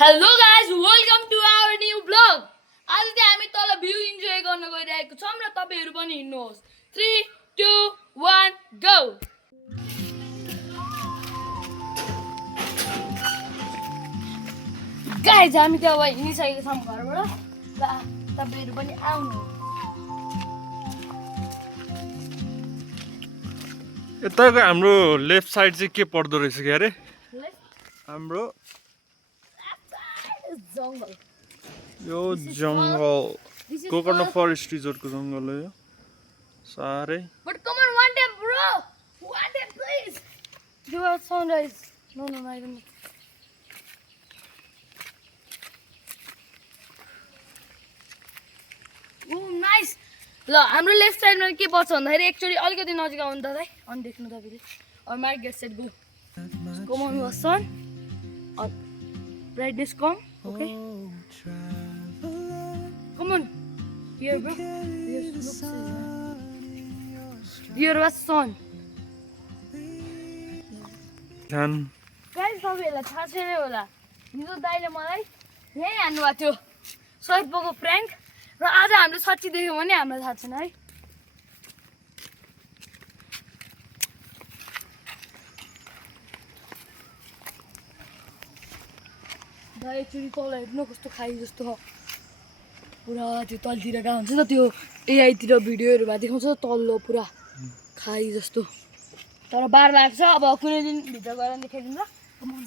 Hello guys, welcome to our new vlog. आज चाहिँ हामी तल भ्यू इन्जोय गर्न गइरहेको छौं र तपाईहरु पनि हिँड्नुहोस्. 3 2 1 गो. गाइस हामी त अब हिँडिसकेको छौं घरबाट. ल तपाईहरु पनि आउनु. यताको हाम्रो लेफ्ट साइड चाहिँ के पर्दो रहेछ के अरे हाम्रो जंगल. यो जंगल कोकोनट फरेस्ट रिजोर्टको जंगल हो यो सारै. But come on, one day, bro. One day, please. You are sunrise. No, I don't. Oh, nice. ल हाम्रो लेफ्ट साइडमा के पर्छ भन्दाखेरि एक्चुअली अलिकति नजिक आउनु त है अनि देख्नु तपाईले. और mic get set go. Come on, your son. Or brightness come. Okay. Come on. Here, bro. Here, look. Here was sun. ध्यान गाइस तपाईहरुलाई थाहा छैन होला. हिजो दाइले मलाई यही हान्नु भएको थियो. सर्पको प्र्याङ्क र आज हामीले सच्ची देख्यौं भने हामीलाई थाहा छैन है. दाइ एकचोटि तल हेर्नु कस्तो खाइ जस्तो हो. पुरा त्यो तलतिर गएको हुन्छ नि त्यो एआईतिर भिडियोहरुमा देखाउँछ तल्लो पुरा खाइ जस्तो. तर बार लाग्छ. अब कुनै दिन भित्र गएर देखाइदिनु ल. कम अन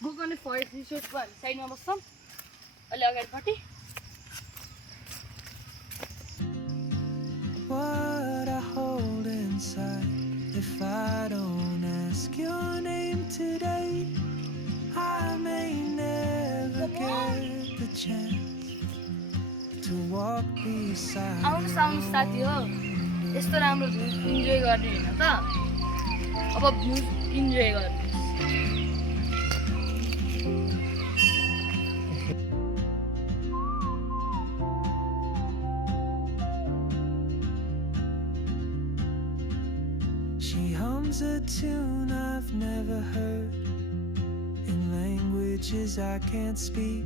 गोकर्णे फरेस्ट रिसोर्टको हामी साइडमा बस्छौँ अलि अगाडिपट्टि. What I hold inside, if I don't ask your name today, I may never get the chance to walk beside आउनु साथी हो. यस्तो राम्रो भ्यू इन्जोय गर्ने हैन त. अब भ्यू इन्जोय गर्ने. She hums a tune I've never heard in languages I can't speak.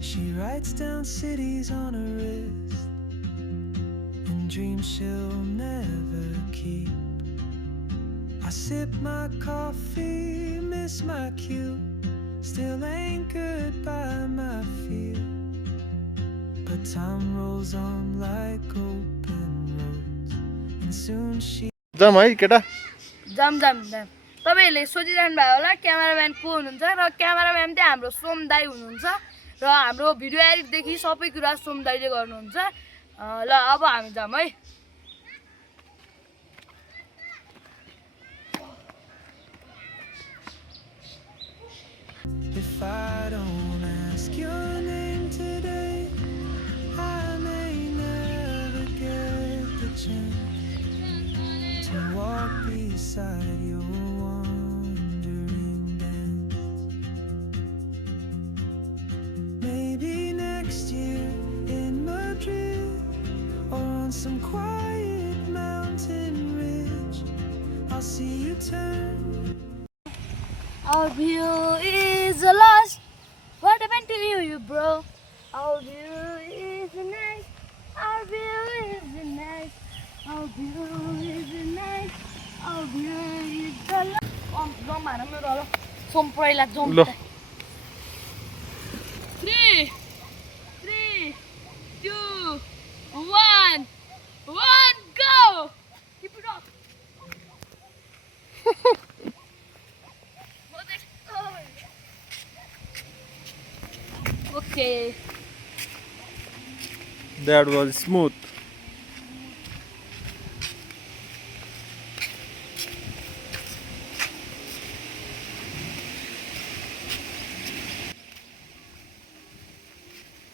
She writes down cities on her wrist and dreams she'll never keep. I sip my coffee, miss my cue, still anchored by my fear. But time rolls on like open roads, and soon she जाम है केटा. जाम. तपाईहरुले सोचिरहनु भयो होला cameraman को हुनुहुन्छ र cameraman चाहिँ हाम्रो सोम दाइ हुनुहुन्छ र हाम्रो भिडियो एडिट देखि सबै कुरा सोम दाइले गर्नुहुन्छ. ल अब हामी जाम है. If I don't ask your name today, I may never get the chance to walk beside your wandering dance. Maybe next year in Madrid or on some quiet mountain ridge, I'll see you turn. Our view is a loss. What happened to you, bro? Our view is nice. Our view is nice. Our view is nice. Our view is a loss. Jom haram मेरो होला. सोम पहिला जम. ल 3 2 1 go. Keep it up. Okay. that was smooth.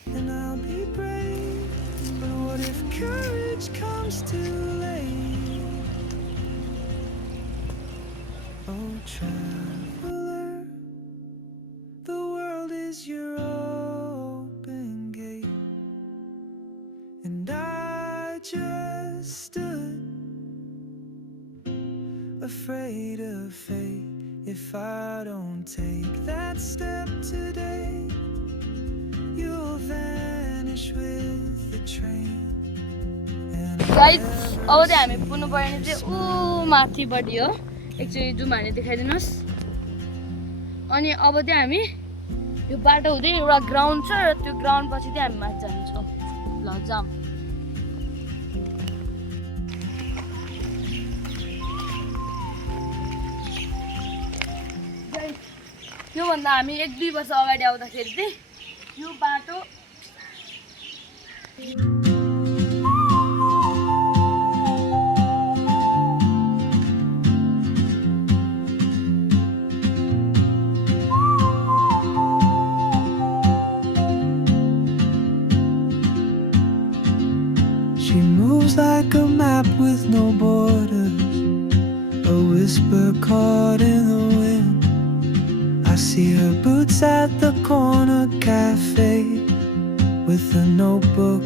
And I'll be brave, but what if courage comes too late? Oh, traveler, the world is your open gate, and I just stood afraid of fate. If I don't take that step today, you'll vanish with the train. And guys अब चाहिँ हामी पुग्नु पर्ने चाहिँ ऊ माथिपट्टि हो एकचोटि जुम हानेर देखाइदिनुहोस् अनि अब चाहिँ हामी यो बाटो हुँदै एउटा ग्राउन्ड छ र त्यो ग्राउन्ड पछि चाहिँ हामी माथि जान्छौँ ल जाम योभन्दा हामी 1-2 वर्ष अगाडि आउँदाखेरि चाहिँ यो बाटो she moves like a map with no borders, a whisper caught in the wind. I see her boots at the corner cafe with a notebook